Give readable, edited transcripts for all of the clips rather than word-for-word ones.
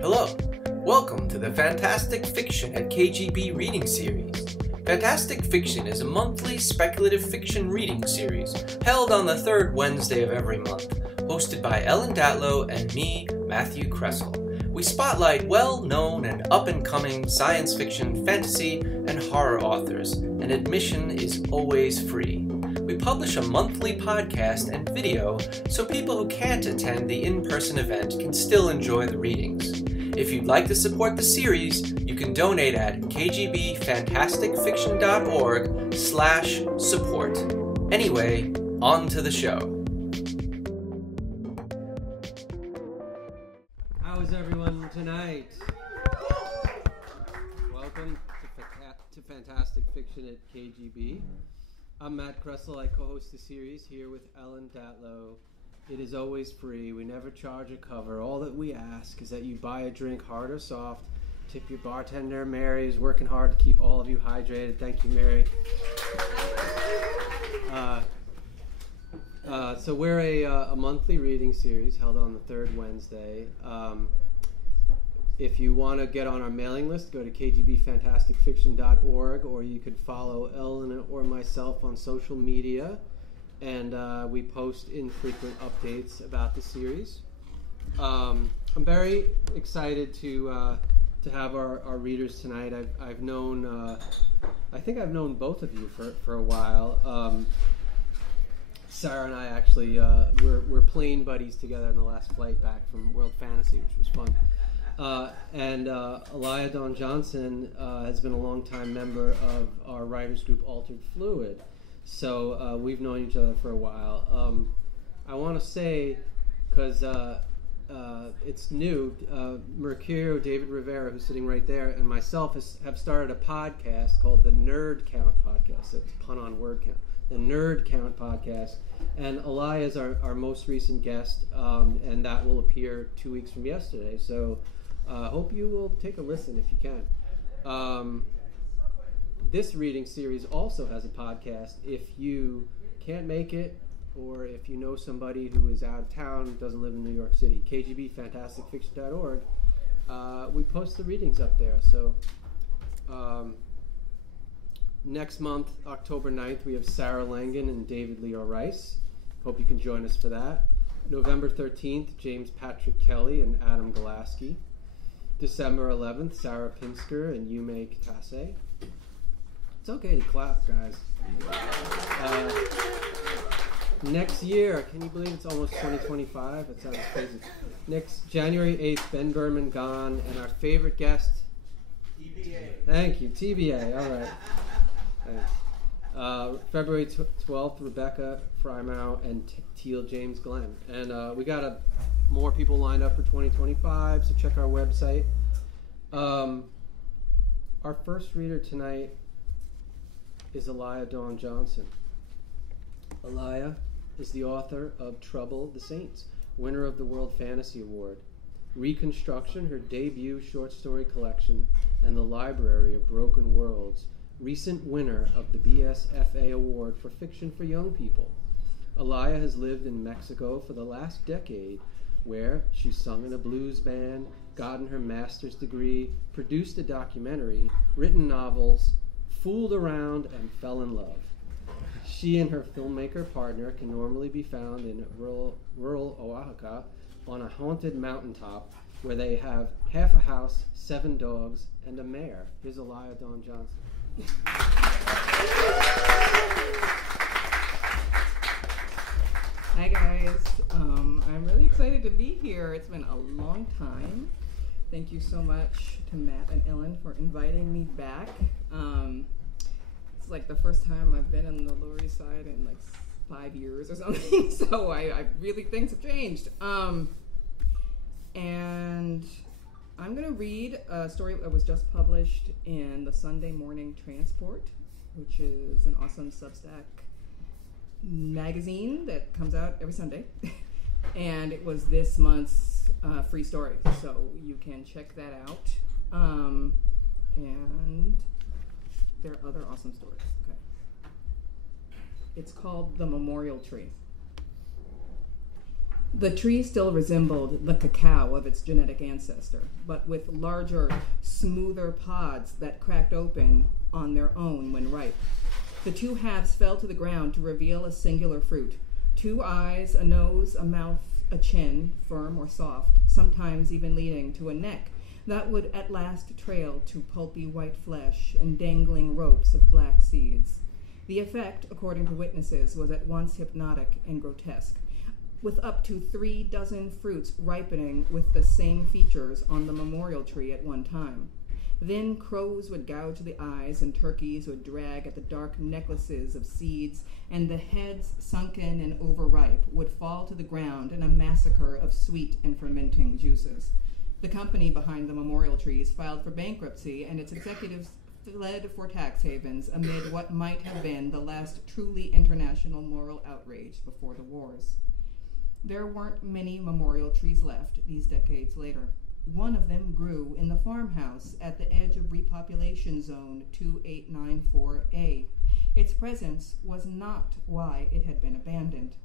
Hello, welcome to the Fantastic Fiction at KGB reading series. Fantastic Fiction is a monthly speculative fiction reading series held on the third Wednesday of every month, hosted by Ellen Datlow and me, Matthew Kressel. We spotlight well-known and up-and-coming science fiction, fantasy, and horror authors, and admission is always free. We publish a monthly podcast and video so people who can't attend the in-person event can still enjoy the readings. If you'd like to support the series, you can donate at kgbfantasticfiction.org/support. Anyway, on to the show. How is everyone tonight? Welcome to Fantastic Fiction at KGB. I'm Matt Kressel. I co-host the series here with Ellen Datlow. It is always free. We never charge a cover. All that we ask is that you buy a drink, hard or soft. Tip your bartender, Mary, who's working hard to keep all of you hydrated. Thank you, Mary. So we're a monthly reading series held on the third Wednesday. If you want to get on our mailing list, go to kgbfantasticfiction.org, or you could follow Ellen or myself on social media, and we post infrequent updates about the series. I'm very excited to have our readers tonight. I've known, I think I've known both of you for a while. Sarah and I actually we're plane buddies together on the last flight back from World Fantasy, which was fun. And Alaya Dawn Johnson has been a longtime member of our writers group Altered Fluid. So we've known each other for a while. I want to say, because it's new, Mercurio David Rivera, who's sitting right there, and myself have started a podcast called the Nerd Count Podcast. It's a pun on word count. The Nerd Count Podcast. And Alaya is our most recent guest, and that will appear 2 weeks from yesterday. So hope you will take a listen if you can. This reading series also has a podcast. If you can't make it, or if you know somebody who is out of town, doesn't live in New York City, kgbfantasticfiction.org, we post the readings up there. So next month, October 9th, we have Sarah Langan and David Leo Rice. Hope you can join us for that. November 13th, James Patrick Kelly and Adam Golaski. December 11th, Sarah Pinsker and Yume Kitase. It's okay to clap, guys. Next year, can you believe it's almost 2025? That sounds crazy. Next, January 8th, Ben Berman gone, and our favorite guest? TBA. Thank you, TBA, all right. Thanks. February 12th, Rebecca Frymau and Teal James Glenn. And we got more people lined up for 2025, so check our website. Our first reader tonight is Alaya Dawn Johnson. Alaya is the author of Trouble the Saints, winner of the World Fantasy Award, Reconstruction, her debut short story collection, and The Library of Broken Worlds, recent winner of the BSFA Award for Fiction for Young People. Alaya has lived in Mexico for the last decade, where she sung in a blues band, gotten her master's degree, produced a documentary, written novels, fooled around, and fell in love. She and her filmmaker partner can normally be found in rural Oaxaca on a haunted mountaintop where they have half a house, 7 dogs, and a mare. Here's Alaya Dawn Johnson. Hi guys, I'm really excited to be here. It's been a long time. Thank you so much to Matt and Ellen for inviting me back. It's like the first time I've been in the Lower East Side in like 5 years or something, so I really, things have changed. And I'm going to read a story that was just published in the Sunday Morning Transport, which is an awesome Substack magazine that comes out every Sunday. And it was this month's free story, so you can check that out. And there are other awesome stories. Okay. It's called The Memorial Tree. The tree still resembled the cacao of its genetic ancestor, but with larger, smoother pods that cracked open on their own when ripe. The two halves fell to the ground to reveal a singular fruit. 2 eyes, a nose, a mouth, a chin, firm or soft, sometimes even leading to a neck that would at last trail to pulpy white flesh and dangling ropes of black seeds. The effect, according to witnesses, was at once hypnotic and grotesque, with up to 3 dozen fruits ripening with the same features on the memorial tree at one time. Then crows would gouge the eyes, and turkeys would drag at the dark necklaces of seeds, and the heads, sunken and overripe, would fall to the ground in a massacre of sweet and fermenting juices. The company behind the memorial trees filed for bankruptcy, and its executives fled for tax havens amid what might have been the last truly international moral outrage before the wars. There weren't many memorial trees left these decades later. One of them grew in the farmhouse at the edge of repopulation zone 2894A. Its presence was not why it had been abandoned,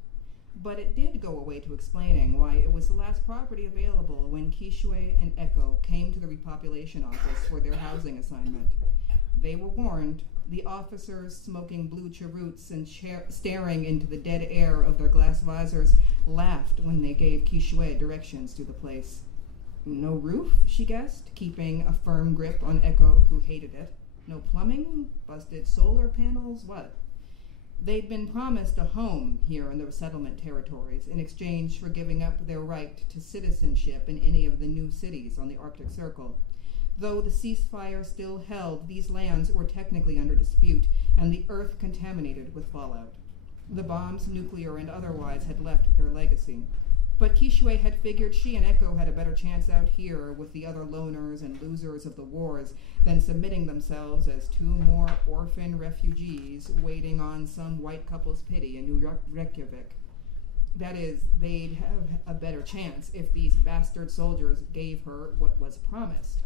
but it did go away to explaining why it was the last property available when Kishwe and Echo came to the repopulation office for their housing assignment. They were warned. The officers, smoking blue cheroots and staring into the dead air of their glass visors, laughed when they gave Kishwe directions to the place. No roof, she guessed, keeping a firm grip on Echo, who hated it. No plumbing? Busted solar panels? What? They'd been promised a home here in the settlement territories in exchange for giving up their right to citizenship in any of the new cities on the Arctic Circle. Though the ceasefire still held, these lands were technically under dispute, and the earth contaminated with fallout. The bombs, nuclear and otherwise, had left their legacy. But Kishwe had figured she and Echo had a better chance out here with the other loners and losers of the wars than submitting themselves as 2 more orphan refugees waiting on some white couple's pity in New York, Reykjavik. That is, they'd have a better chance if these bastard soldiers gave her what was promised.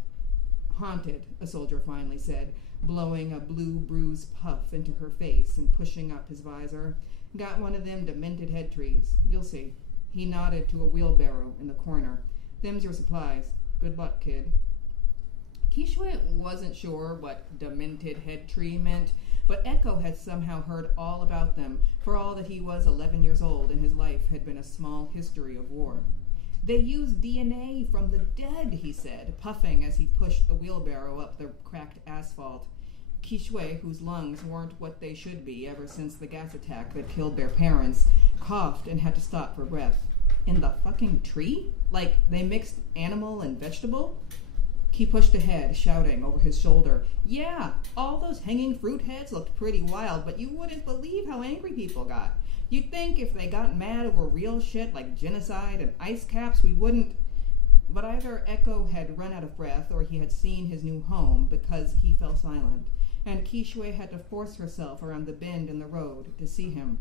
Haunted, a soldier finally said, blowing a blue bruised puff into her face and pushing up his visor. Got one of them demented head trees. You'll see. He nodded to a wheelbarrow in the corner. Them's your supplies. Good luck, kid. Kishwe wasn't sure what demented head tree meant, but Echo had somehow heard all about them, for all that he was 11 years old and his life had been a small history of war. They use DNA from the dead, he said, puffing as he pushed the wheelbarrow up the cracked asphalt. Kishwe, whose lungs weren't what they should be ever since the gas attack that killed their parents, coughed and had to stop for breath. In the fucking tree? Like they mixed animal and vegetable? He pushed ahead, shouting over his shoulder, "Yeah, all those hanging fruit heads looked pretty wild, but you wouldn't believe how angry people got. You'd think if they got mad over real shit like genocide and ice caps, we wouldn't." But either Echo had run out of breath or he had seen his new home because he fell silent, and Kishwe had to force herself around the bend in the road to see him.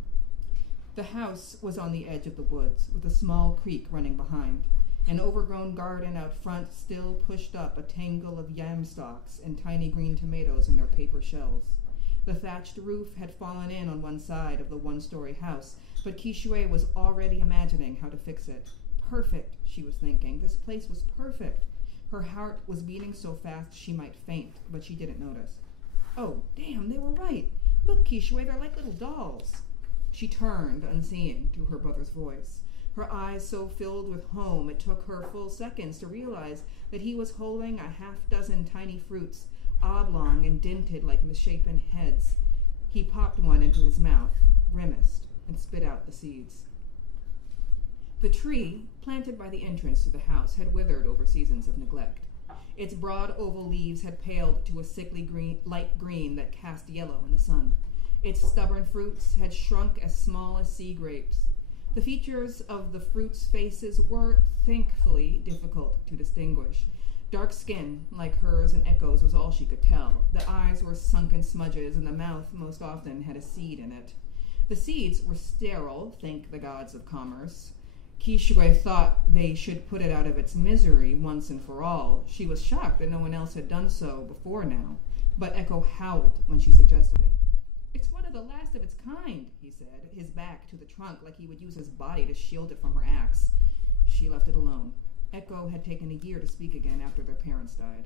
The house was on the edge of the woods, with a small creek running behind. An overgrown garden out front still pushed up a tangle of yam stalks and tiny green tomatoes in their paper shells. The thatched roof had fallen in on one side of the one-story house, but Kishwe was already imagining how to fix it. Perfect, she was thinking. This place was perfect. Her heart was beating so fast she might faint, but she didn't notice. Oh, damn, they were right. Look, Kishwe, they're like little dolls. She turned, unseeing, to her brother's voice. Her eyes so filled with home it took her full seconds to realize that he was holding a half-dozen tiny fruits, oblong and dented like misshapen heads. He popped one into his mouth, grimaced, and spit out the seeds. The tree, planted by the entrance to the house, had withered over seasons of neglect. Its broad oval leaves had paled to a sickly light green that cast yellow in the sun. Its stubborn fruits had shrunk as small as sea grapes. The features of the fruits' faces were, thankfully, difficult to distinguish. Dark skin, like hers and Echo's, was all she could tell. The eyes were sunken smudges, and the mouth most often had a seed in it. The seeds were sterile, thank the gods of commerce. Kishwe thought they should put it out of its misery once and for all. She was shocked that no one else had done so before now, but Echo howled when she suggested it. It's one of the last of its kind, he said, his back to the trunk like he would use his body to shield it from her axe. She left it alone. Echo had taken a year to speak again after their parents died.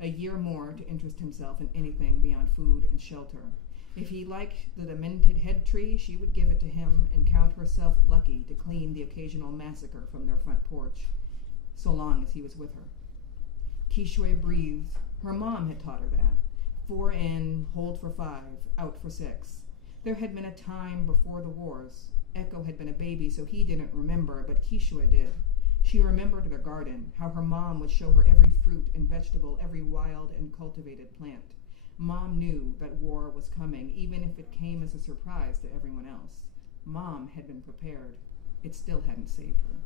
A year more to interest himself in anything beyond food and shelter. If he liked the demented head tree, she would give it to him and count herself lucky to clean the occasional massacre from their front porch, so long as he was with her. Kishwe breathed. Her mom had taught her that. 4 in, hold for 5, out for 6. There had been a time before the wars. Echo had been a baby, so he didn't remember, but Kishwe did. She remembered their garden, how her mom would show her every fruit and vegetable, every wild and cultivated plant. Mom knew that war was coming, even if it came as a surprise to everyone else. Mom had been prepared. It still hadn't saved her.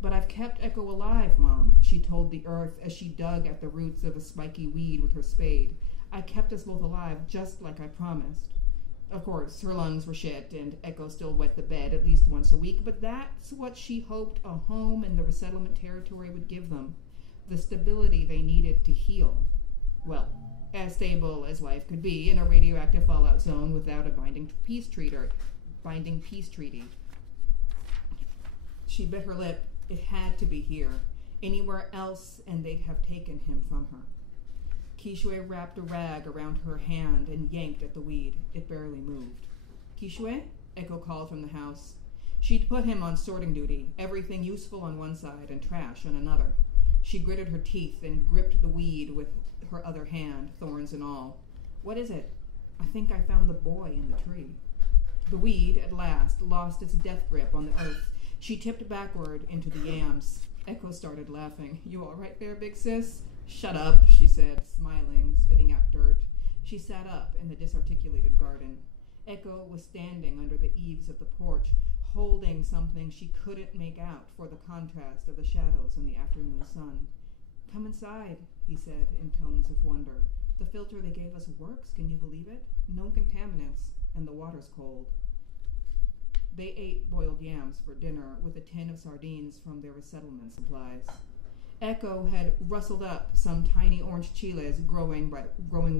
But I've kept Echo alive, Mom, she told the earth as she dug at the roots of a spiky weed with her spade. I kept us both alive, just like I promised. Of course, her lungs were shit, and Echo still wet the bed at least once a week, but that's what she hoped a home in the resettlement territory would give them, the stability they needed to heal. Well, as stable as life could be in a radioactive fallout zone without a binding peace treaty. She bit her lip. It had to be here. Anywhere else, and they'd have taken him from her. Kishwe wrapped a rag around her hand and yanked at the weed. It barely moved. Kishwe? Echo called from the house. She'd put him on sorting duty, everything useful on one side and trash on another. She gritted her teeth and gripped the weed with her other hand, thorns and all. What is it? I think I found the boy in the tree. The weed, at last, lost its death grip on the earth. She tipped backward into the yams. Echo started laughing. You all right there, big sis? Shut up, she said, smiling, spitting out dirt. She sat up in the disarticulated garden. Echo was standing under the eaves of the porch, holding something she couldn't make out for the contrast of the shadows in the afternoon sun. Come inside, he said in tones of wonder. The filter they gave us works, can you believe it? No contaminants, and the water's cold. They ate boiled yams for dinner with a tin of sardines from their resettlement supplies. Echo had rustled up some tiny orange chiles growing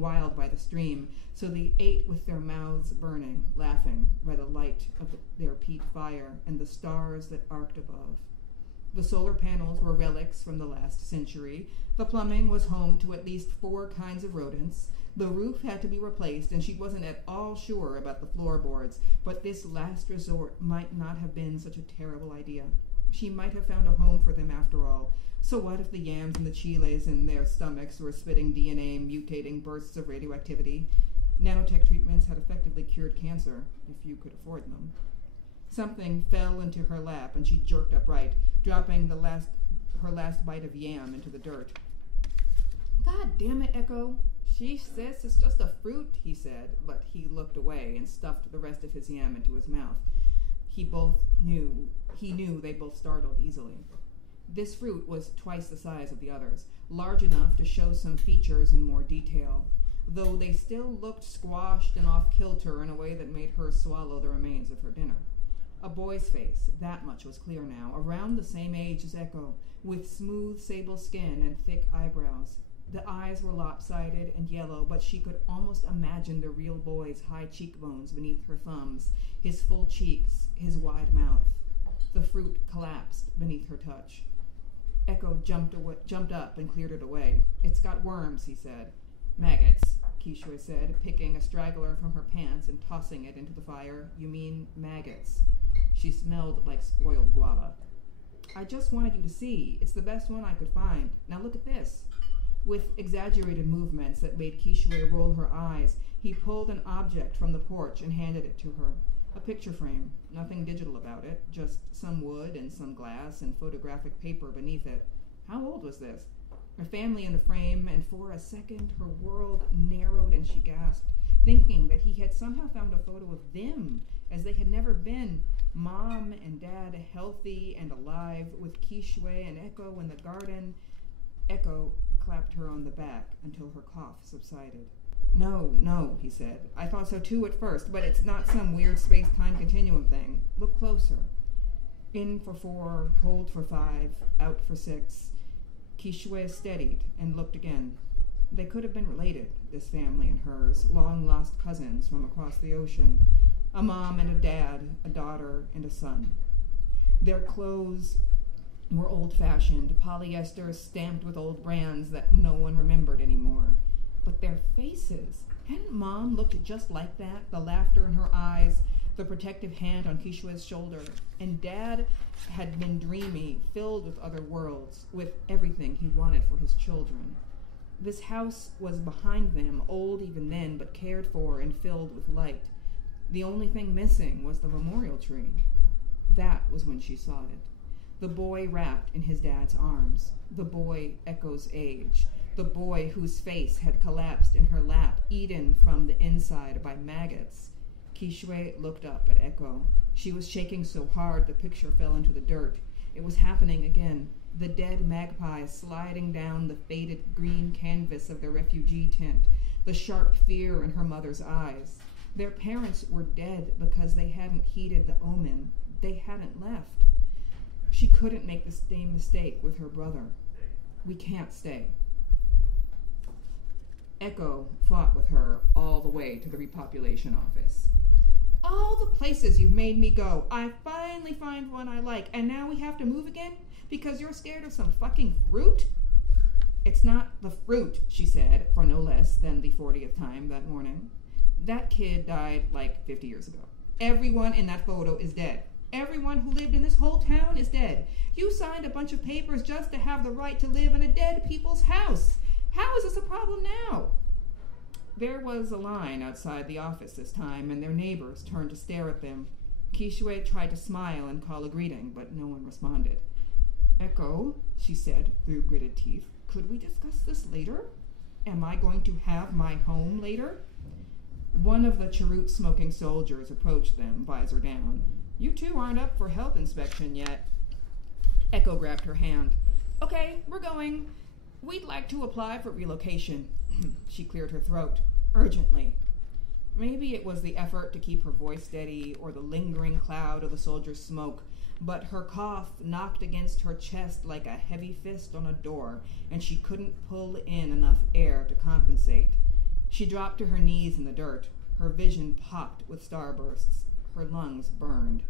wild by the stream, so they ate with their mouths burning, laughing by the light of their peat fire and the stars that arced above. The solar panels were relics from the last century. The plumbing was home to at least 4 kinds of rodents. The roof had to be replaced, and she wasn't at all sure about the floorboards, but this last resort might not have been such a terrible idea. She might have found a home for them after all. So what if the yams and the chiles in their stomachs were spitting DNA, mutating bursts of radioactivity? Nanotech treatments had effectively cured cancer, if you could afford them. Something fell into her lap, and she jerked upright, dropping her last bite of yam into the dirt. God damn it, Echo. She says it's just a fruit, he said, but he looked away and stuffed the rest of his yam into his mouth. He knew they both startled easily. This fruit was twice the size of the others, large enough to show some features in more detail, though they still looked squashed and off-kilter in a way that made her swallow the remains of her dinner. A boy's face, that much was clear now, around the same age as Echo, with smooth sable skin and thick eyebrows. The eyes were lopsided and yellow, but she could almost imagine the real boy's high cheekbones beneath her thumbs, his full cheeks, his wide mouth. The fruit collapsed beneath her touch. Echo jumped up and cleared it away. It's got worms, he said. Maggots, Kishwe said, picking a straggler from her pants and tossing it into the fire. You mean maggots. She smelled like spoiled guava. I just wanted you to see. It's the best one I could find. Now look at this. With exaggerated movements that made Kishwe roll her eyes, he pulled an object from the porch and handed it to her. A picture frame. Nothing digital about it, just some wood and some glass and photographic paper beneath it. How old was this? Her family in the frame, and for a second her world narrowed and she gasped, thinking that he had somehow found a photo of them as they had never been. Mom and Dad healthy and alive, with Kishwe and Echo in the garden. Echo clapped her on the back until her cough subsided. No, he said. I thought so too at first, but it's not some weird space-time continuum thing. Look closer. In for 4, hold for 5, out for 6. Kishwe steadied and looked again. They could have been related, this family and hers, long-lost cousins from across the ocean, a mom and a dad, a daughter and a son. Their clothes were old-fashioned, polyester stamped with old brands that no one remembered anymore. But their faces, hadn't Mom looked just like that, the laughter in her eyes, the protective hand on Kishue's shoulder, and Dad had been dreamy, filled with other worlds, with everything he wanted for his children. This house was behind them, old even then, but cared for and filled with light. The only thing missing was the memorial tree. That was when she saw it. The boy wrapped in his dad's arms. The boy Echo's age. The boy whose face had collapsed in her lap, eaten from the inside by maggots. Kishue looked up at Echo. She was shaking so hard the picture fell into the dirt. It was happening again. The dead magpie sliding down the faded green canvas of the refugee tent, the sharp fear in her mother's eyes. Their parents were dead because they hadn't heeded the omen. They hadn't left. She couldn't make the same mistake with her brother. We can't stay. Echo fought with her all the way to the repopulation office. All the places you've made me go, I finally find one I like, and now we have to move again because you're scared of some fucking fruit? It's not the fruit, she said, for no less than the 40th time that morning. That kid died like 50 years ago. Everyone in that photo is dead. Everyone who lived in this whole town is dead. You signed a bunch of papers just to have the right to live in a dead people's house. How is this a problem now? There was a line outside the office this time, and their neighbors turned to stare at them. Kishue tried to smile and call a greeting, but no one responded. Echo, she said through gritted teeth, could we discuss this later? Am I going to have my home later? One of the cheroot-smoking soldiers approached them, visor down. You two aren't up for health inspection yet. Echo grabbed her hand. Okay, we're going. We'd like to apply for relocation. She cleared her throat, urgently. Maybe it was the effort to keep her voice steady or the lingering cloud of the soldier's smoke, but her cough knocked against her chest like a heavy fist on a door, and she couldn't pull in enough air to compensate. She dropped to her knees in the dirt. Her vision popped with starbursts. Her lungs burned.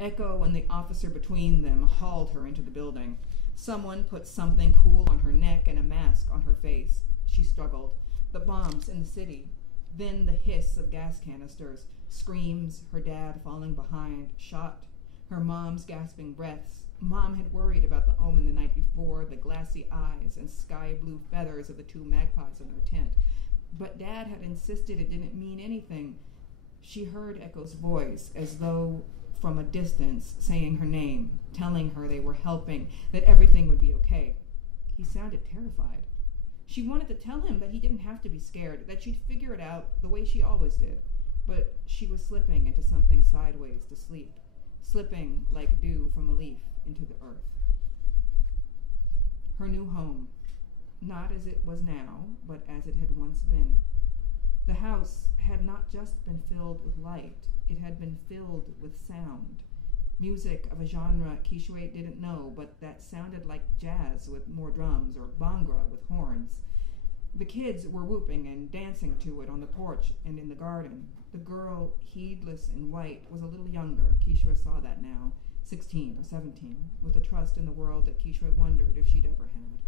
Echo and the officer between them hauled her into the building. Someone put something cool on her neck and a mask on her face. She struggled. The bombs in the city. Then the hiss of gas canisters. Screams, her dad falling behind, shot. Her mom's gasping breaths. Mom had worried about the omen the night before, the glassy eyes and sky-blue feathers of the two magpies in their tent. But Dad had insisted it didn't mean anything. She heard Echo's voice, as though from a distance, saying her name, telling her they were helping, that everything would be okay. He sounded terrified. She wanted to tell him that he didn't have to be scared, that she'd figure it out the way she always did. But she was slipping into something sideways to sleep, slipping like dew from a leaf into the earth. Her new home, not as it was now, but as it had once been. The house had not just been filled with light, it had been filled with sound. Music of a genre Kishue didn't know, but that sounded like jazz with more drums or bhangra with horns. The kids were whooping and dancing to it on the porch and in the garden. The girl, heedless in white, was a little younger. Kishue saw that now, 16 or 17, with a trust in the world that Kishue wondered if she'd ever had.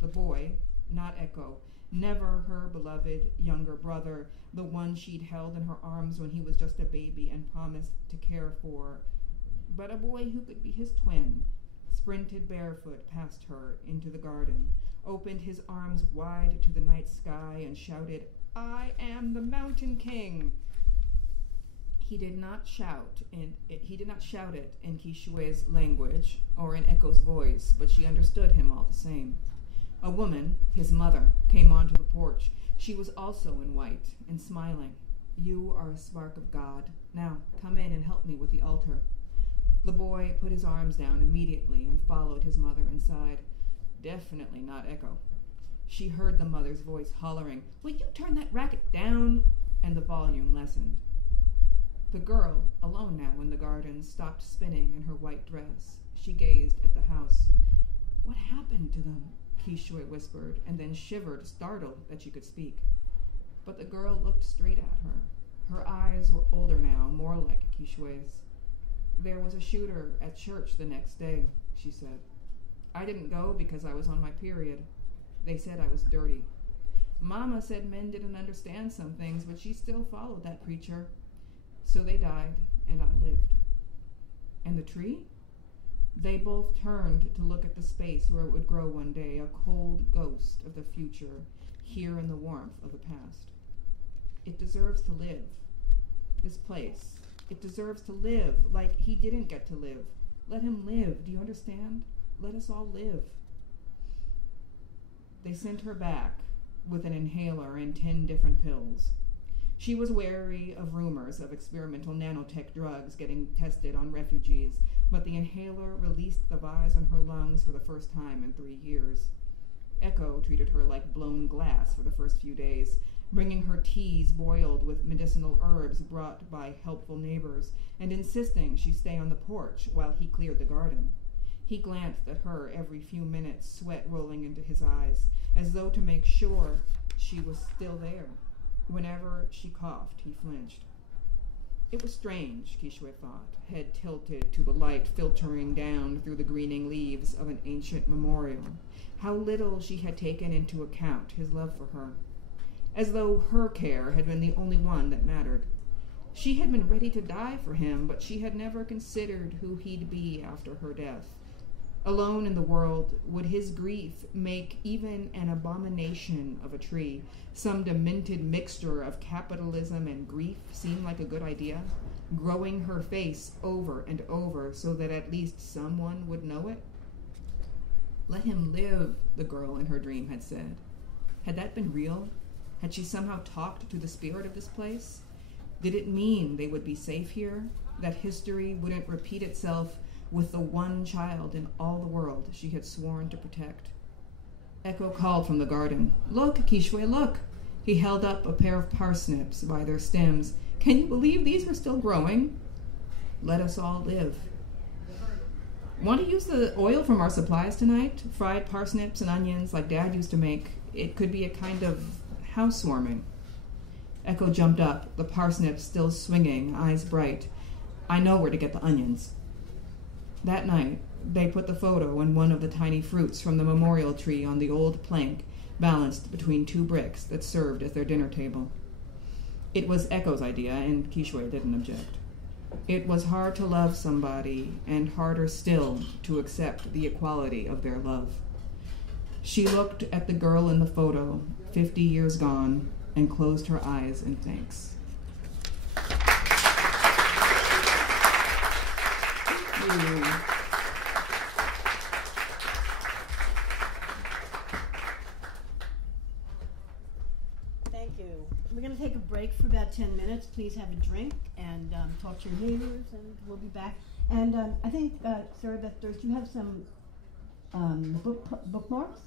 The boy, not Echo, never her beloved younger brother, the one she'd held in her arms when he was just a baby and promised to care for, but a boy who could be his twin, sprinted barefoot past her into the garden, opened his arms wide to the night sky and shouted, "I am the Mountain King." He did not shout it in Kishue's language or in Echo's voice, but she understood him all the same. A woman, his mother, came onto the porch. She was also in white and smiling. "You are a spark of God. Now, come in and help me with the altar." The boy put his arms down immediately and followed his mother inside. Definitely not Echo. She heard the mother's voice hollering, "Will you turn that racket down?" And the volume lessened. The girl, alone now in the garden, stopped spinning in her white dress. She gazed at the house. What happened to them? Kishwe whispered, and then shivered, startled that she could speak. But the girl looked straight at her. Her eyes were older now, more like Kishwe's. There was a shooter at church the next day, she said. I didn't go because I was on my period. They said I was dirty. Mama said men didn't understand some things, but she still followed that preacher. So they died, and I lived. And the tree? They both turned to look at the space where it would grow one day, a cold ghost of the future, here in the warmth of the past. It deserves to live. This place. It deserves to live like he didn't get to live. Let him live. Do you understand? Let us all live. They sent her back with an inhaler and 10 different pills. She was wary of rumors of experimental nanotech drugs getting tested on refugees, but the inhaler released the vise on her lungs for the first time in 3 years. Echo treated her like blown glass for the first few days, bringing her teas boiled with medicinal herbs brought by helpful neighbors, and insisting she stay on the porch while he cleared the garden. He glanced at her every few minutes, sweat rolling into his eyes, as though to make sure she was still there. Whenever she coughed, he flinched. It was strange, Kishwe thought, head tilted to the light filtering down through the greening leaves of an ancient memorial, how little she had taken into account his love for her, as though her care had been the only one that mattered. She had been ready to die for him, but she had never considered who he'd be after her death. Alone in the world, would his grief make even an abomination of a tree, some demented mixture of capitalism and grief, seem like a good idea, growing her face over and over so that at least someone would know it? Let him live, the girl in her dream had said. Had that been real? Had she somehow talked to the spirit of this place? Did it mean they would be safe here? That history wouldn't repeat itself with the one child in all the world she had sworn to protect? Echo called from the garden. Look, Kishwe, look! He held up a pair of parsnips by their stems. Can you believe these were still growing? Let us all live. Want to use the oil from our supplies tonight? Fried parsnips and onions like Dad used to make. It could be a kind of housewarming. Echo jumped up, the parsnips still swinging, eyes bright. I know where to get the onions. That night, they put the photo and one of the tiny fruits from the memorial tree on the old plank, balanced between 2 bricks that served as their dinner table. It was Echo's idea, and Kishwe didn't object. It was hard to love somebody, and harder still to accept the equality of their love. She looked at the girl in the photo, 50 years gone, and closed her eyes in thanks. Thank you. We're going to take a break for about 10 minutes. Please have a drink and talk to your neighbors, and we'll be back. And I think, Sarah Beth Durst, you have some bookmarks?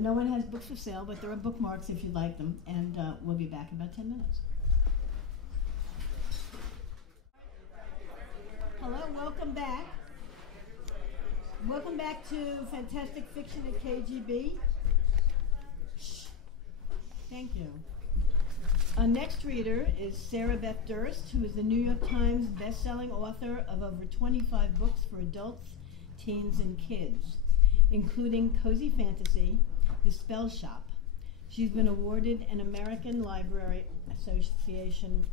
No one has books for sale, but there are bookmarks if you'd like them, and we'll be back in about 10 minutes. Hello, welcome back. Welcome back to Fantastic Fiction at KGB. Shh. Thank you. Our next reader is Sarah Beth Durst, who is the New York Times best-selling author of over 25 books for adults, teens, and kids, including Cozy Fantasy, The Spellshop. She's been awarded an American Library Association,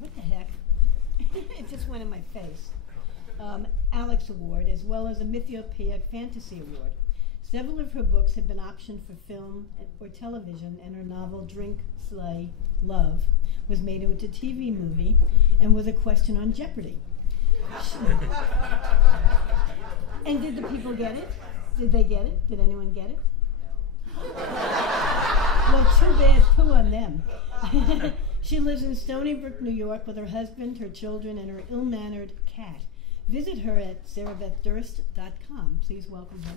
what the heck? It just went in my face. Alex Award, as well as a Mythopoeic Fantasy Award. Several of her books have been optioned for film or television, and her novel Drink, Slay, Love was made into a TV movie and was a question on Jeopardy. And did the people get it? Did they get it? Did anyone get it? Well, too bad, poo on them. She lives in Stony Brook, New York, with her husband, her children, and her ill-mannered cat. Visit her at sarahbethdurst.com. Please welcome her.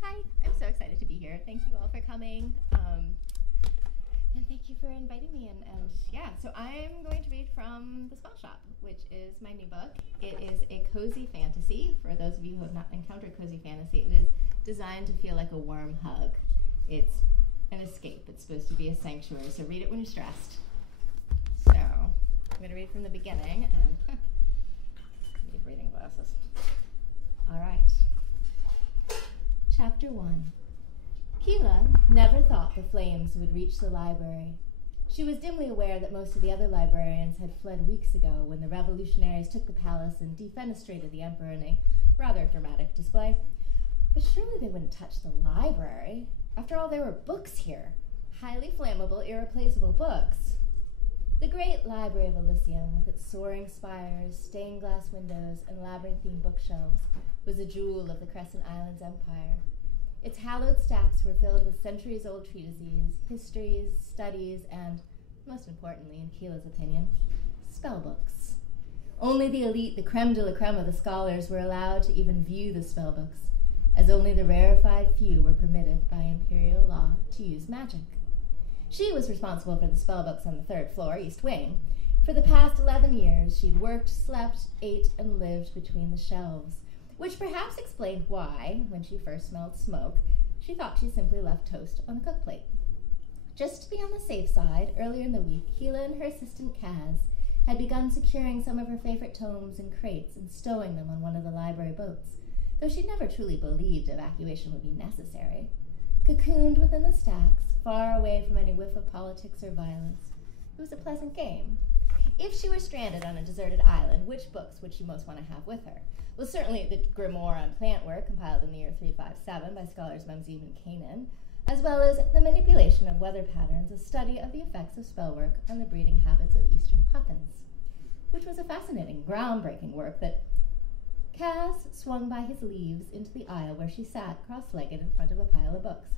Hi, I'm so excited to be here. Thank you all for coming. And thank you for inviting me. And yeah, so I'm going to read from the Spellshop, which is my new book. It is a cozy fantasy. For those of you who have not encountered cozy fantasy, it is designed to feel like a warm hug. It's an escape. It's supposed to be a sanctuary, so read it when you're stressed. So I'm going to read from the beginning, and I need reading glasses. All right. Chapter 1. Keela never thought the flames would reach the library. She was dimly aware that most of the other librarians had fled weeks ago when the revolutionaries took the palace and defenestrated the emperor in a rather dramatic display. But surely they wouldn't touch the library. After all, there were books here. Highly flammable, irreplaceable books. The great library of Elysium, with its soaring spires, stained glass windows, and labyrinthine bookshelves, was a jewel of the Crescent Islands Empire. Its hallowed stacks were filled with centuries-old treatises, histories, studies, and, most importantly, in Keela's opinion, spellbooks. Only the elite, the creme de la creme of the scholars, were allowed to even view the spellbooks, as only the rarefied few were permitted by imperial law to use magic. She was responsible for the spellbooks on the 3rd floor, East Wing. For the past 11 years, she'd worked, slept, ate, and lived between the shelves, which perhaps explained why, when she first smelled smoke, she thought she simply left toast on the cook plate. Just to be on the safe side, earlier in the week, Keela and her assistant Kaz had begun securing some of her favorite tomes in crates and stowing them on one of the library boats, though she'd never truly believed evacuation would be necessary. Cocooned within the stacks, far away from any whiff of politics or violence, it was a pleasant game. If she were stranded on a deserted island, which books would she most want to have with her? Well, certainly the grimoire on plant work, compiled in the year 357 by scholars Memzine and Kanan, as well as the manipulation of weather patterns, a study of the effects of spellwork on the breeding habits of eastern puffins, which was a fascinating, groundbreaking work that Kaz swung by his leaves into the aisle where she sat cross-legged in front of a pile of books.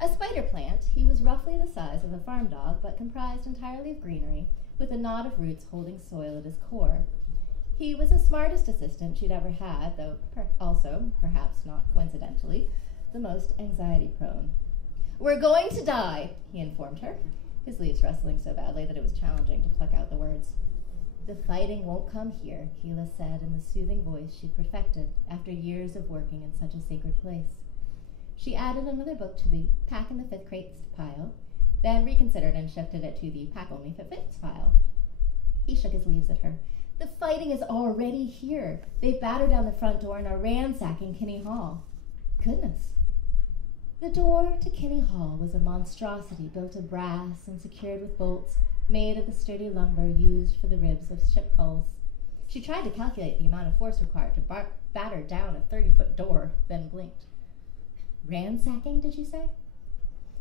A spider plant, he was roughly the size of a farm dog, but comprised entirely of greenery, with a knot of roots holding soil at his core. He was the smartest assistant she'd ever had, though also, perhaps not coincidentally, the most anxiety-prone. "We're going to die," he informed her, his leaves rustling so badly that it was challenging to pluck out the words. "The fighting won't come here," Keela said in the soothing voice she'd perfected after years of working in such a sacred place. She added another book to the pack in the 5th crates pile, then reconsidered and shifted it to the pack only for 5th pile. He shook his leaves at her. "The fighting is already here. They've battered down the front door and are ransacking Kinney Hall." "Goodness." The door to Kinney Hall was a monstrosity built of brass and secured with bolts made of the sturdy lumber used for the ribs of ship hulls. She tried to calculate the amount of force required to batter down a 30-foot door, then blinked. "Ransacking, did you say?"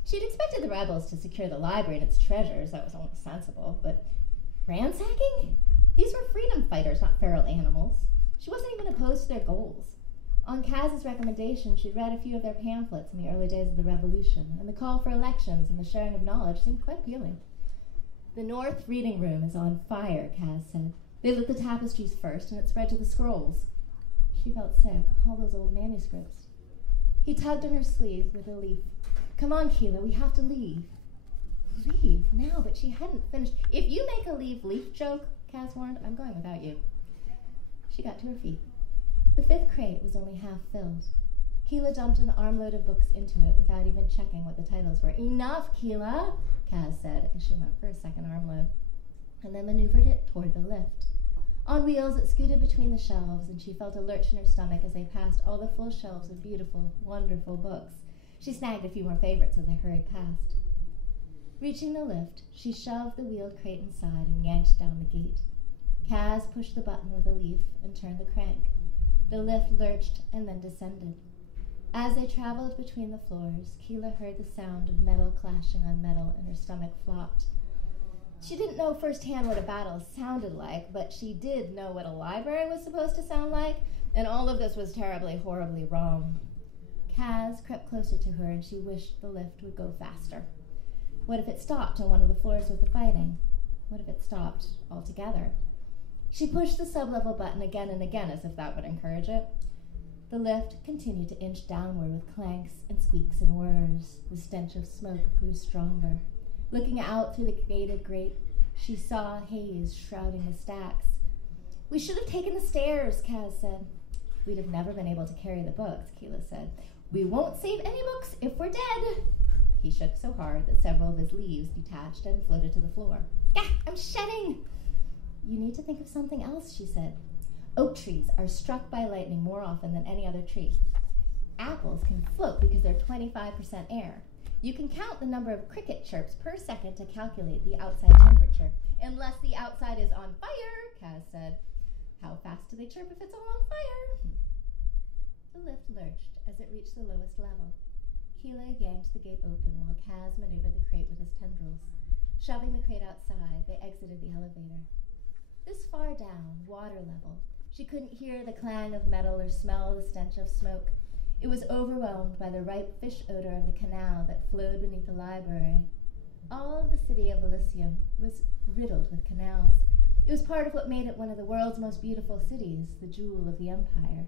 She'd expected the rebels to secure the library and its treasures. That was only sensible, but ransacking? These were freedom fighters, not feral animals. She wasn't even opposed to their goals. On Kaz's recommendation, she'd read a few of their pamphlets in the early days of the Revolution, and the call for elections and the sharing of knowledge seemed quite appealing. "The North Reading Room is on fire," Kaz said. "They lit the tapestries first, and it spread to the scrolls." She felt sick, all those old manuscripts. He tugged on her sleeve with a leaf. "Come on, Keela, we have to leave." Leave? Now, but she hadn't finished. "If you make a leave joke," Kaz warned, "I'm going without you." She got to her feet. The 5th crate was only half filled. Keela dumped an armload of books into it without even checking what the titles were. "Enough, Keela," Kaz said as she went for a second armload, and then maneuvered it toward the lift. On wheels, it scooted between the shelves, and she felt a lurch in her stomach as they passed all the full shelves of beautiful, wonderful books. She snagged a few more favorites as they hurried past. Reaching the lift, she shoved the wheeled crate inside and yanked down the gate. Kaz pushed the button with a leaf and turned the crank. The lift lurched and then descended. As they traveled between the floors, Keela heard the sound of metal clashing on metal, and her stomach flopped. She didn't know firsthand what a battle sounded like, but she did know what a library was supposed to sound like, and all of this was terribly, horribly wrong. Kaz crept closer to her, and she wished the lift would go faster. What if it stopped on one of the floors with the fighting? What if it stopped altogether? She pushed the sub-level button again and again, as if that would encourage it. The lift continued to inch downward with clanks and squeaks and whirs. The stench of smoke grew stronger. Looking out through the gated grate, she saw haze shrouding the stacks. "We should have taken the stairs," Kaz said. "We'd have never been able to carry the books," Keela said. "We won't save any books if we're dead." He shook so hard that several of his leaves detached and floated to the floor. "Gah, I'm shedding!" "You need to think of something else," she said. "Oak trees are struck by lightning more often than any other tree. Apples can float because they're 25% air. You can count the number of cricket chirps per second to calculate the outside temperature. Unless the outside is on fire," Kaz said. "How fast do they chirp if it's all on fire?" The lift lurched as it reached the lowest level. Keela yanked the gate open while Kaz maneuvered the crate with his tendrils. Shoving the crate outside, they exited the elevator. This far down, water level, she couldn't hear the clang of metal or smell the stench of smoke. It was overwhelmed by the ripe fish odor of the canal that flowed beneath the library. All of the city of Elysium was riddled with canals. It was part of what made it one of the world's most beautiful cities, the jewel of the empire.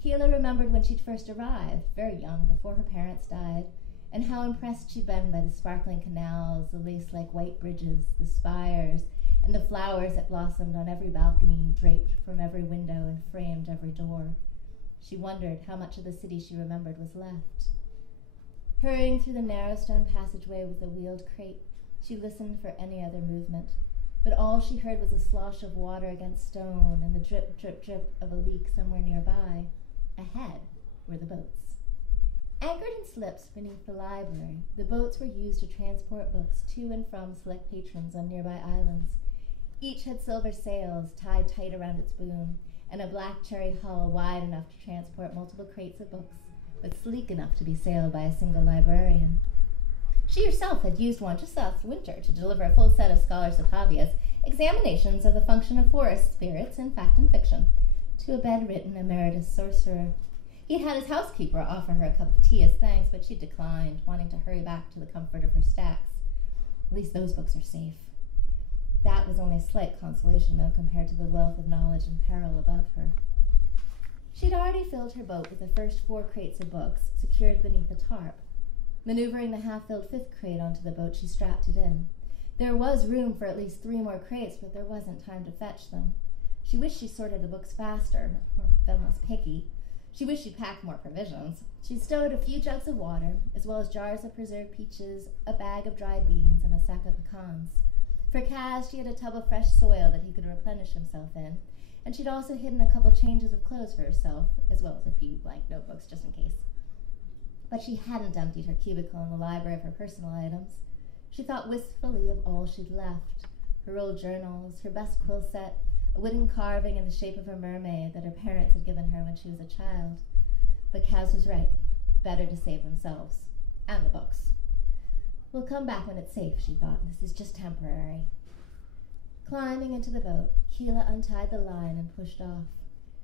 Keela remembered when she'd first arrived, very young, before her parents died, and how impressed she'd been by the sparkling canals, the lace-like white bridges, the spires, and the flowers that blossomed on every balcony, draped from every window and framed every door. She wondered how much of the city she remembered was left. Hurrying through the narrow stone passageway with the wheeled crate, she listened for any other movement, but all she heard was a slosh of water against stone and the drip, drip, drip of a leak somewhere nearby. Ahead were the boats. Anchored in slips beneath the library, the boats were used to transport books to and from select patrons on nearby islands. Each had silver sails tied tight around its boom, and a black cherry hull wide enough to transport multiple crates of books, but sleek enough to be sailed by a single librarian. She herself had used one just last winter to deliver a full set of Scholars of Havias examinations of the function of forest spirits in fact and fiction to a bedridden emeritus sorcerer. He'd had his housekeeper offer her a cup of tea as thanks, but she declined, wanting to hurry back to the comfort of her stacks. At least those books are safe. That was only a slight consolation, though, compared to the wealth of knowledge and peril above her. She'd already filled her boat with the first 4 crates of books, secured beneath a tarp. Maneuvering the half-filled 5th crate onto the boat, she strapped it in. There was room for at least 3 more crates, but there wasn't time to fetch them. She wished she sorted the books faster, or been less picky. She wished she'd packed more provisions. She'd stowed a few jugs of water, as well as jars of preserved peaches, a bag of dried beans, and a sack of pecans. For Kaz, she had a tub of fresh soil that he could replenish himself in, and she'd also hidden a couple changes of clothes for herself, as well as a few blank notebooks just in case. But she hadn't emptied her cubicle in the library of her personal items. She thought wistfully of all she'd left, her old journals, her best quill set, a wooden carving in the shape of a mermaid that her parents had given her when she was a child. But Kaz was right. Better to save themselves. And the books. We'll come back when it's safe, she thought. This is just temporary. Climbing into the boat, Keela untied the line and pushed off.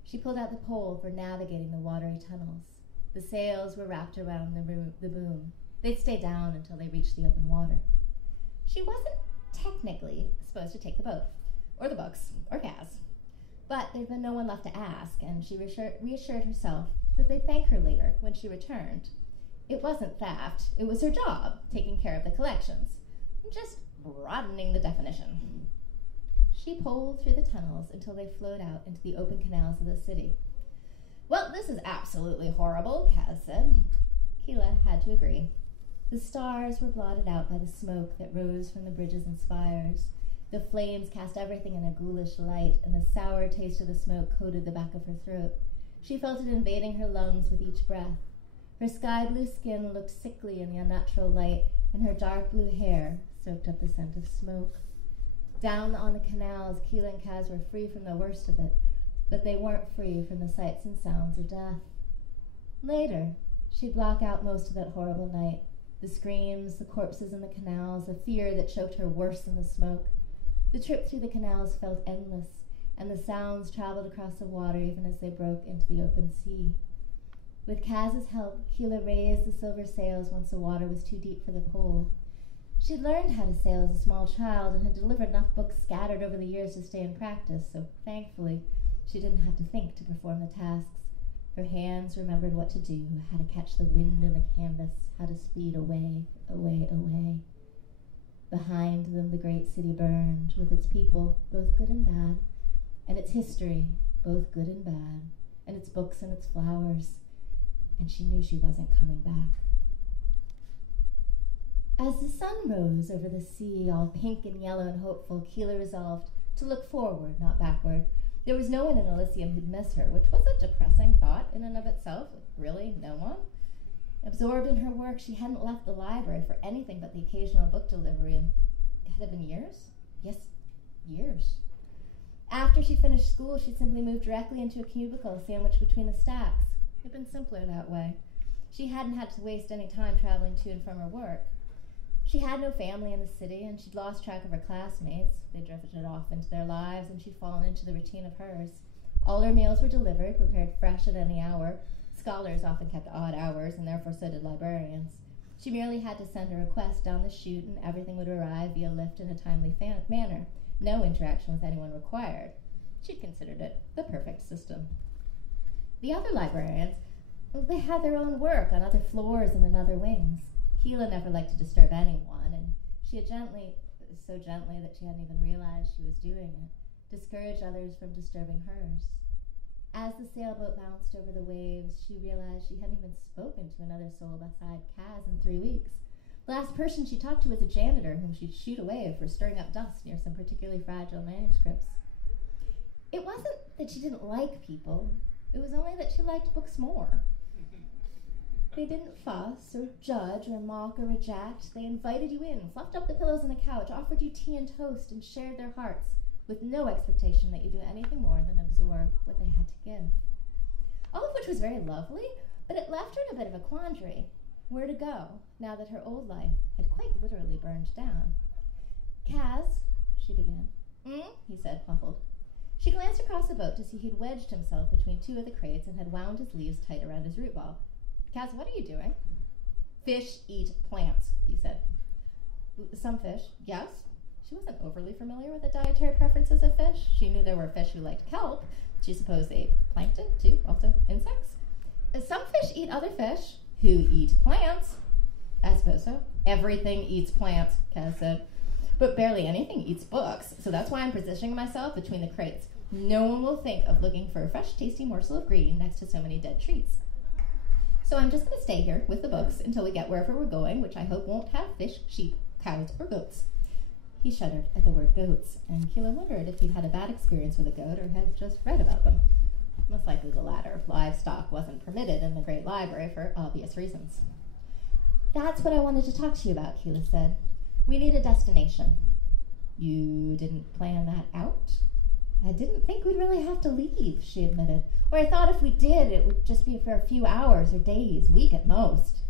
She pulled out the pole for navigating the watery tunnels. The sails were wrapped around the boom. They'd stay down until they reached the open water. She wasn't technically supposed to take the boat, or the books, or Kaz. But there'd been no one left to ask, and she reassured herself that they'd thank her later when she returned. It wasn't theft. It was her job, taking care of the collections. Just broadening the definition. She poled through the tunnels until they flowed out into the open canals of the city. Well, this is absolutely horrible, Kaz said. Keela had to agree. The stars were blotted out by the smoke that rose from the bridges and spires. The flames cast everything in a ghoulish light, and the sour taste of the smoke coated the back of her throat. She felt it invading her lungs with each breath. Her sky-blue skin looked sickly in the unnatural light, and her dark blue hair soaked up the scent of smoke. Down on the canals, Keela and Kaz were free from the worst of it, but they weren't free from the sights and sounds of death. Later, she'd block out most of that horrible night. The screams, the corpses in the canals, the fear that choked her worse than the smoke. The trip through the canals felt endless, and the sounds traveled across the water even as they broke into the open sea. With Kaz's help, Keela raised the silver sails once the water was too deep for the pole. She'd learned how to sail as a small child and had delivered enough books scattered over the years to stay in practice, so thankfully she didn't have to think to perform the tasks. Her hands remembered what to do, how to catch the wind in the canvas, how to speed away, away, away. Behind them the great city burned, with its people, both good and bad, and its history, both good and bad, and its books and its flowers, and she knew she wasn't coming back. As the sun rose over the sea, all pink and yellow and hopeful, Keela resolved to look forward, not backward. There was no one in Elysium who'd miss her, which was a depressing thought in and of itself. Really, no one? Absorbed in her work, she hadn't left the library for anything but the occasional book delivery, and it had been years? Yes, years. After she finished school, she simply moved directly into a cubicle sandwiched between the stacks. It had been simpler that way. She hadn't had to waste any time traveling to and from her work. She had no family in the city, and she'd lost track of her classmates. They'd drifted off into their lives, and she'd fallen into the routine of hers. All her meals were delivered, prepared fresh at any hour. Scholars often kept odd hours, and therefore so did librarians. She merely had to send a request down the chute, and everything would arrive via lift in a timely manner. No interaction with anyone required. She'd considered it the perfect system. The other librarians, they had their own work on other floors and in other wings. Keela never liked to disturb anyone, and she had so gently that she hadn't even realized she was doing it, discouraged others from disturbing hers. As the sailboat bounced over the waves, she realized she hadn't even spoken to another soul beside Kaz in 3 weeks. The last person she talked to was a janitor whom she'd shooed away for stirring up dust near some particularly fragile manuscripts. It wasn't that she didn't like people, it was only that she liked books more. They didn't fuss or judge or mock or reject. They invited you in, fluffed up the pillows on the couch, offered you tea and toast, and shared their hearts, with no expectation that you do anything more than absorb what they had to give. All of which was very lovely, but it left her in a bit of a quandary. Where to go, now that her old life had quite literally burned down? Kaz, she began. He said, muffled. She glanced across the boat to see he'd wedged himself between two of the crates and had wound his leaves tight around his root ball. Kaz, what are you doing? Fish eat plants, he said. Some fish, yes. She wasn't overly familiar with the dietary preferences of fish. She knew there were fish who liked kelp. She supposed they ate plankton, too, also insects. Some fish eat other fish who eat plants. I suppose so. Everything eats plants, Kaz said. But barely anything eats books, so that's why I'm positioning myself between the crates. No one will think of looking for a fresh, tasty morsel of green next to so many dead trees. So I'm just going to stay here with the books until we get wherever we're going, which I hope won't have fish, sheep, cows, or goats. He shuddered at the word goats, and Keela wondered if he'd had a bad experience with a goat or had just read about them. Most likely the latter. Livestock wasn't permitted in the Great Library for obvious reasons. That's what I wanted to talk to you about, Keela said. We need a destination. You didn't plan that out? I didn't think we'd really have to leave, she admitted. Or I thought if we did, it would just be for a few hours or days, week at most.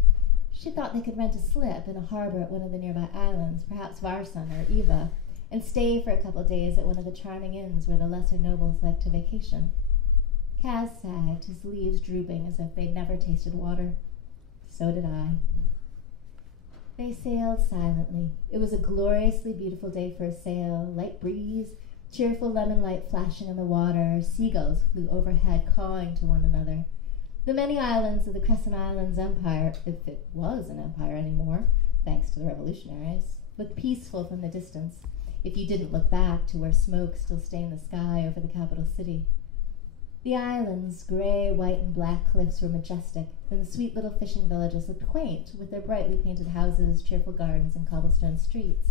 She thought they could rent a slip in a harbor at one of the nearby islands, perhaps Varsan or Eva, and stay for a couple of days at one of the charming inns where the lesser nobles liked to vacation. Kaz sagged, his leaves drooping as if they'd never tasted water. So did I. They sailed silently. It was a gloriously beautiful day for a sail, light breeze, cheerful lemon light flashing on the water. Seagulls flew overhead, cawing to one another. The many islands of the Crescent Islands Empire, if it was an empire anymore, thanks to the revolutionaries, looked peaceful from the distance, if you didn't look back to where smoke still stained the sky over the capital city. The islands, gray, white, and black cliffs were majestic, and the sweet little fishing villages looked quaint, with their brightly painted houses, cheerful gardens, and cobblestone streets.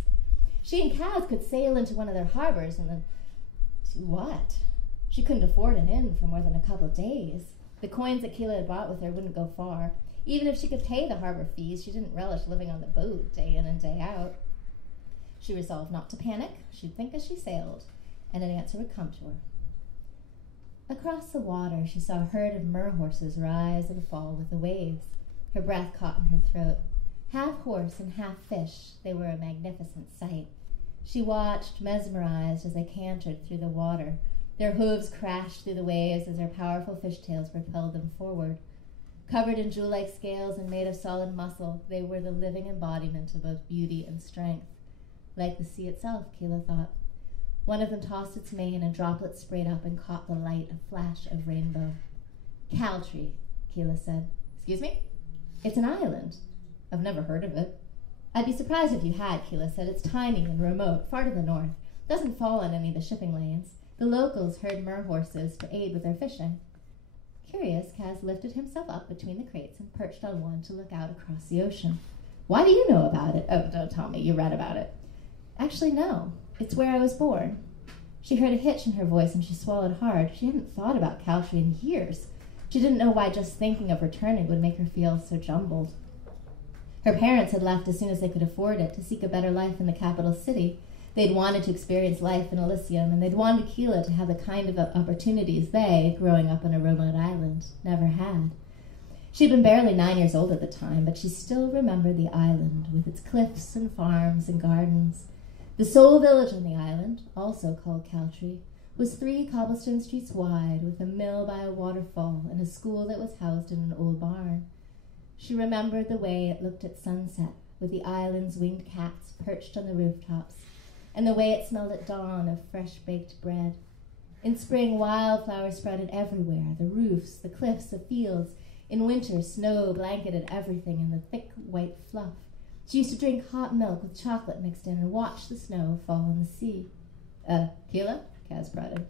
She and Kaz could sail into one of their harbors, and then do what? She couldn't afford an inn for more than a couple of days. The coins that Keela had brought with her wouldn't go far. Even if she could pay the harbor fees, she didn't relish living on the boat day in and day out. She resolved not to panic. She'd think as she sailed, and an answer would come to her. Across the water, she saw a herd of mer horses rise and fall with the waves. Her breath caught in her throat. Half horse and half fish, they were a magnificent sight. She watched, mesmerized, as they cantered through the water. Their hooves crashed through the waves as their powerful fishtails propelled them forward. Covered in jewel-like scales and made of solid muscle, they were the living embodiment of both beauty and strength. Like the sea itself, Keela thought. One of them tossed its mane, and droplets sprayed up and caught the light, a flash of rainbow. Caltree, Keela said. Excuse me? It's an island. I've never heard of it. I'd be surprised if you had, Keela said. It's tiny and remote, far to the north. Doesn't fall on any of the shipping lanes. The locals herd mer horses to aid with their fishing. Curious, Kaz lifted himself up between the crates and perched on one to look out across the ocean. Why do you know about it? Oh, don't tell me. You read about it. Actually, no. It's where I was born. She heard a hitch in her voice and she swallowed hard. She hadn't thought about Caltri in years. She didn't know why just thinking of returning would make her feel so jumbled. Her parents had left as soon as they could afford it to seek a better life in the capital city. They'd wanted to experience life in Elysium, and they'd wanted Keela to have the kind of opportunities they, growing up on a remote island, never had. She'd been barely 9 years old at the time, but she still remembered the island with its cliffs and farms and gardens. The sole village on the island, also called Caltri, was 3 cobblestone streets wide, with a mill by a waterfall and a school that was housed in an old barn. She remembered the way it looked at sunset, with the island's winged cats perched on the rooftops, and the way it smelled at dawn of fresh-baked bread. In spring, wildflowers sprouted everywhere, the roofs, the cliffs, the fields. In winter, snow blanketed everything in the thick white fluff. She used to drink hot milk with chocolate mixed in and watch the snow fall in the sea. Keela? Kaz prodded.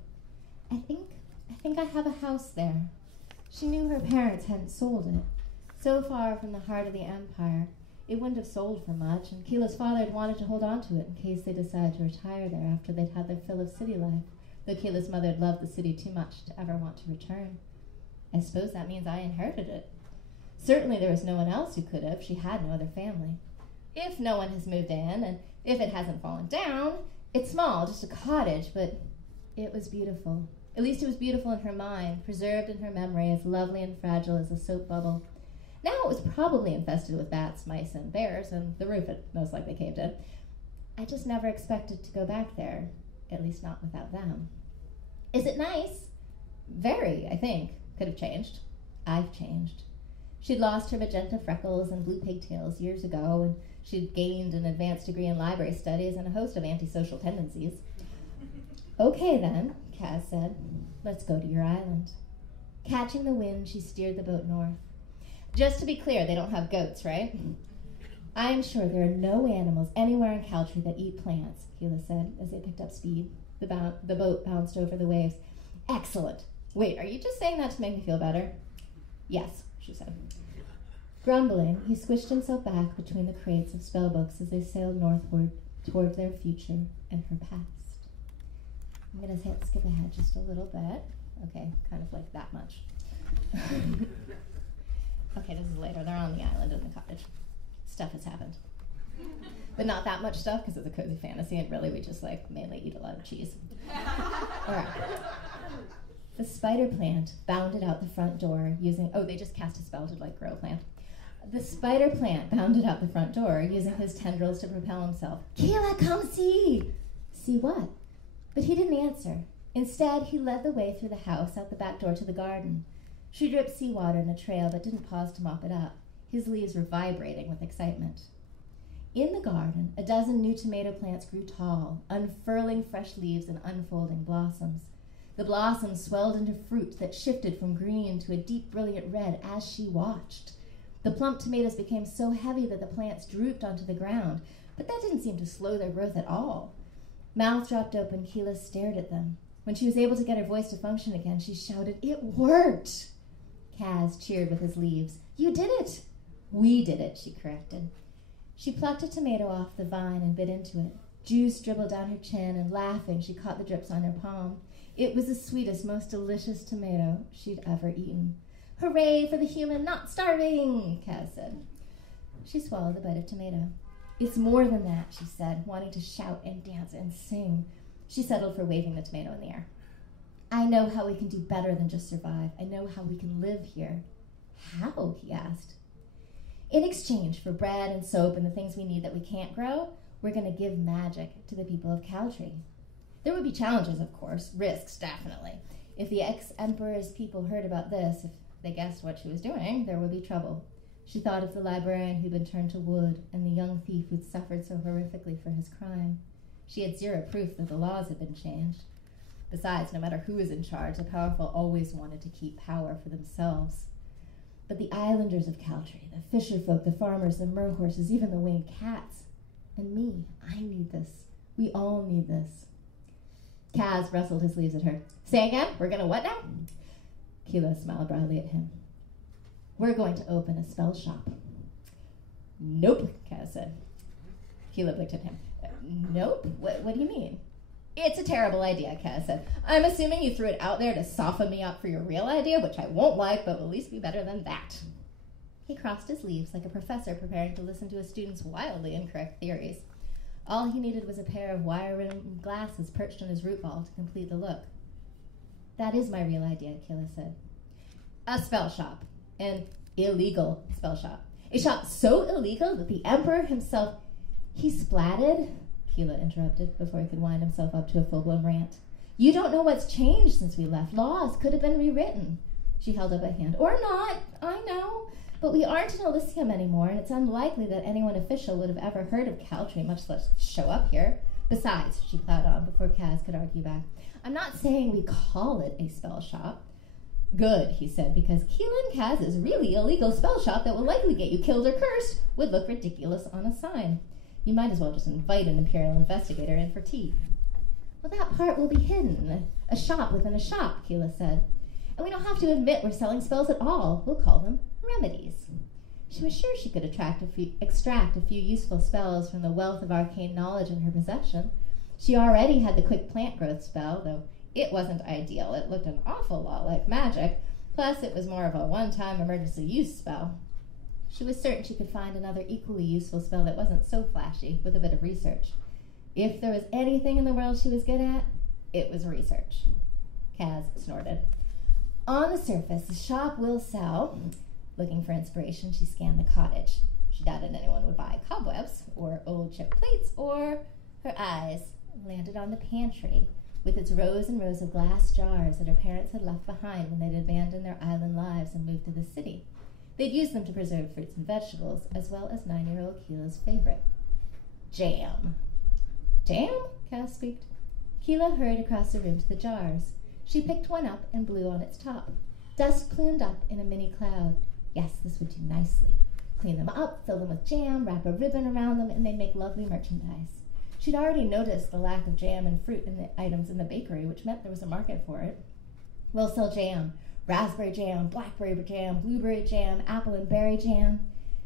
I think I have a house there. She knew her parents hadn't sold it. So far from the heart of the empire, it wouldn't have sold for much, and Keela's father had wanted to hold on to it in case they decided to retire there after they'd had their fill of city life, though Keela's mother had loved the city too much to ever want to return. I suppose that means I inherited it. Certainly there was no one else who could have. She had no other family. If no one has moved in, and if it hasn't fallen down, it's small, just a cottage, but it was beautiful. At least it was beautiful in her mind, preserved in her memory, as lovely and fragile as a soap bubble. Now it was probably infested with bats, mice, and bears, and the roof had most likely caved in. I just never expected to go back there, at least not without them. Is it nice? Very, I think. Could have changed. I've changed. She'd lost her magenta freckles and blue pigtails years ago, and she'd gained an advanced degree in library studies and a host of antisocial tendencies. Okay then, Kaz said. Let's go to your island. Catching the wind, she steered the boat north. Just to be clear, they don't have goats, right? I'm sure there are no animals anywhere in Caltri that eat plants, Keela said as they picked up speed. The boat bounced over the waves. Excellent. Wait, are you just saying that to make me feel better? Yes, she said. Grumbling, he squished himself back between the crates of spellbooks as they sailed northward toward their future and her past. I'm going to skip ahead just a little bit. Okay, kind of like that much. Okay, this is later. They're on the island in the cottage. Stuff has happened. But not that much stuff because it's a cozy fantasy, and really we just mainly eat a lot of cheese. All right. The spider plant bounded out the front door using... Oh, they just cast a spell to grow a plant. The spider plant bounded out the front door using his tendrils to propel himself. Keela, come see! See what? But he didn't answer. Instead, he led the way through the house out the back door to the garden. She dripped seawater in a trail but didn't pause to mop it up. His leaves were vibrating with excitement. In the garden, a dozen new tomato plants grew tall, unfurling fresh leaves and unfolding blossoms. The blossoms swelled into fruit that shifted from green to a deep, brilliant red as she watched. The plump tomatoes became so heavy that the plants drooped onto the ground, but that didn't seem to slow their growth at all. Mouth dropped open, Keela stared at them. When she was able to get her voice to function again, she shouted, "It worked!" Kaz cheered with his leaves. "You did it!" "We did it," she corrected. She plucked a tomato off the vine and bit into it. Juice dribbled down her chin, and laughing, she caught the drips on her palm. It was the sweetest, most delicious tomato she'd ever eaten. "Hooray for the human not starving," Kaz said. She swallowed the bite of tomato. "It's more than that," she said, wanting to shout and dance and sing. She settled for waving the tomato in the air. "I know how we can do better than just survive. I know how we can live here." "How?" he asked. "In exchange for bread and soap and the things we need that we can't grow, we're going to give magic to the people of Caltri. There would be challenges, of course, risks, definitely. If the ex-emperor's people heard about this, if they guessed what she was doing, there would be trouble." She thought of the librarian who'd been turned to wood and the young thief who'd suffered so horrifically for his crime. She had zero proof that the laws had been changed. Besides, no matter who was in charge, the powerful always wanted to keep power for themselves. But the islanders of Caltry, the fisher folk, the farmers, the mer horses, even the winged cats, and me, I need this. We all need this. Kaz rustled his sleeves at her. Say again? We're gonna what now? Keela smiled broadly at him. We're going to open a spell shop. Nope, Kaz said. Keela blinked at him. Nope? What do you mean? It's a terrible idea, Kaz said. I'm assuming you threw it out there to soften me up for your real idea, which I won't like, but will at least be better than that. He crossed his leaves like a professor preparing to listen to a student's wildly incorrect theories. All he needed was a pair of wire-rimmed glasses perched on his root ball to complete the look. That is my real idea, Keela said. A spell shop. An illegal spell shop. A shop so illegal that the Emperor himself... He splatted, Keela interrupted before he could wind himself up to a full-blown rant. You don't know what's changed since we left. Laws could have been rewritten. She held up a hand. Or not, I know. But we aren't in Elysium anymore, and it's unlikely that anyone official would have ever heard of Caltry, much less show up here. Besides, she plowed on before Kaz could argue back, I'm not saying we call it a spell shop. Good, he said, because Keela and Kaz's really illegal spell shop that will likely get you killed or cursed would look ridiculous on a sign. You might as well just invite an Imperial investigator in for tea. Well, that part will be hidden. A shop within a shop, Keela said. And we don't have to admit we're selling spells at all. We'll call them remedies. She was sure she could extract a few useful spells from the wealth of arcane knowledge in her possession. She already had the quick plant growth spell, though it wasn't ideal. It looked an awful lot like magic, plus it was more of a one-time emergency use spell. She was certain she could find another equally useful spell that wasn't so flashy, with a bit of research. If there was anything in the world she was good at, it was research. Kaz snorted. On the surface, the shop will sell. Looking for inspiration, she scanned the cottage. She doubted anyone would buy cobwebs, or old chip plates, or her eyes landed on the pantry, with its rows and rows of glass jars that her parents had left behind when they'd abandoned their island lives and moved to the city. They'd used them to preserve fruits and vegetables, as well as 9-year-old Keela's favorite, jam. Jam? Kaz squeaked. Keela hurried across the room to the jars. She picked one up and blew on its top. Dust plumed up in a mini cloud. Yes, this would do nicely. Clean them up, fill them with jam, wrap a ribbon around them, and they'd make lovely merchandise. She'd already noticed the lack of jam and fruit in the items in the bakery, which meant there was a market for it. We'll sell jam. Raspberry jam, blackberry jam, blueberry jam, apple and berry jam.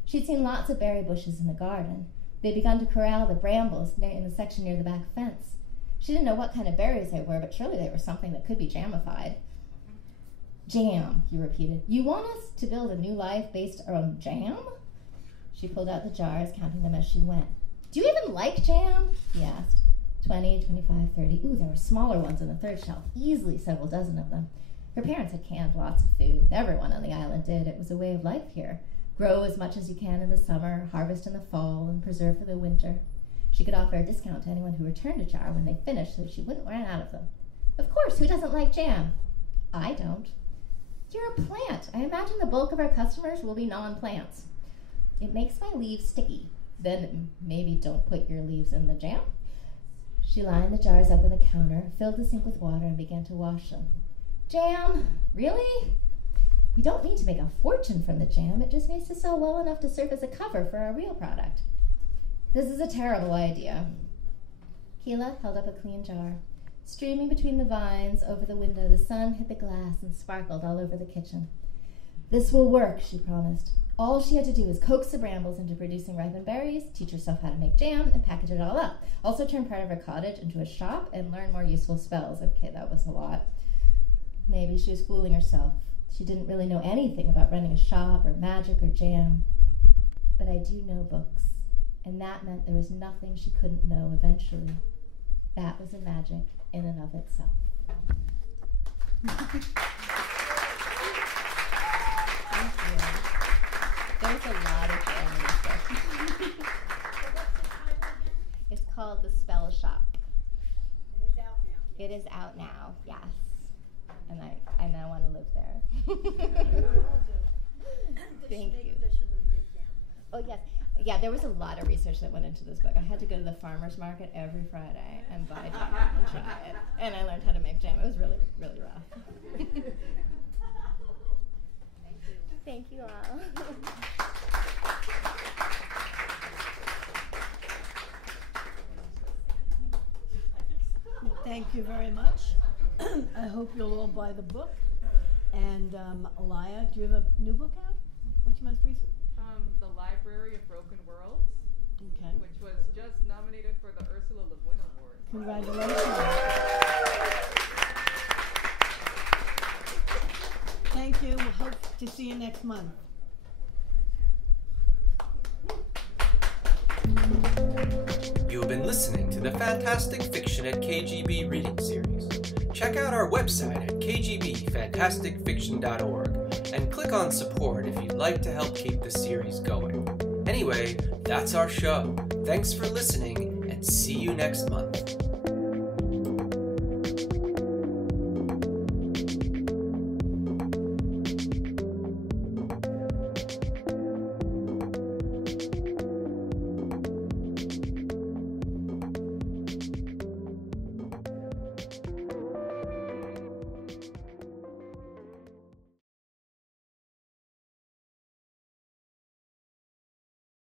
She'd seen lots of berry bushes in the garden. They'd begun to corral the brambles in the section near the back fence. She didn't know what kind of berries they were, but surely they were something that could be jamified. Jam, he repeated. You want us to build a new life based around jam? She pulled out the jars, counting them as she went. Do you even like jam? He asked. 20, 25, 30. Ooh, there were smaller ones on the third shelf, easily several dozen of them. Her parents had canned lots of food. Everyone on the island did. It was a way of life here. Grow as much as you can in the summer, harvest in the fall, and preserve for the winter. She could offer a discount to anyone who returned a jar when they finished so she wouldn't run out of them. Of course, who doesn't like jam? I don't. You're a plant. I imagine the bulk of our customers will be non-plants. It makes my leaves sticky. Then maybe don't put your leaves in the jam. She lined the jars up on the counter, filled the sink with water, and began to wash them. Jam? Really? We don't need to make a fortune from the jam. It just needs to sell well enough to serve as a cover for our real product. This is a terrible idea. Keela held up a clean jar. Streaming between the vines over the window, the sun hit the glass and sparkled all over the kitchen. This will work, she promised. All she had to do was coax the brambles into producing ripened berries, teach herself how to make jam, and package it all up. Also turn part of her cottage into a shop and learn more useful spells. Okay, that was a lot. Maybe she was fooling herself. She didn't really know anything about running a shop or magic or jam. But I do know books, and that meant there was nothing she couldn't know eventually. That was a magic in and of itself. Thank you. There's a lot of jam in this book. It's called The Spellshop. And it's out now. It is out now, yes. And I want to live there. Thank you. Oh, yes. Yeah, there was a lot of research that went into this book. I had to go to the farmer's market every Friday and buy jam and try it. And I learned how to make jam. It was really, really rough. Thank you. Thank you all. Thank you very much. I hope you'll all buy the book. And Alaya, do you have a new book out? What's your most recent? The Library of Broken Worlds, Okay. which was just nominated for the Ursula Le Guin Award. Congratulations. Thank you. We'll hope to see you next month. You have been listening to the Fantastic Fiction at KGB reading series. Check out our website at kgbfantasticfiction.org and click on support if you'd like to help keep the series going. Anyway, that's our show. Thanks for listening and see you next month.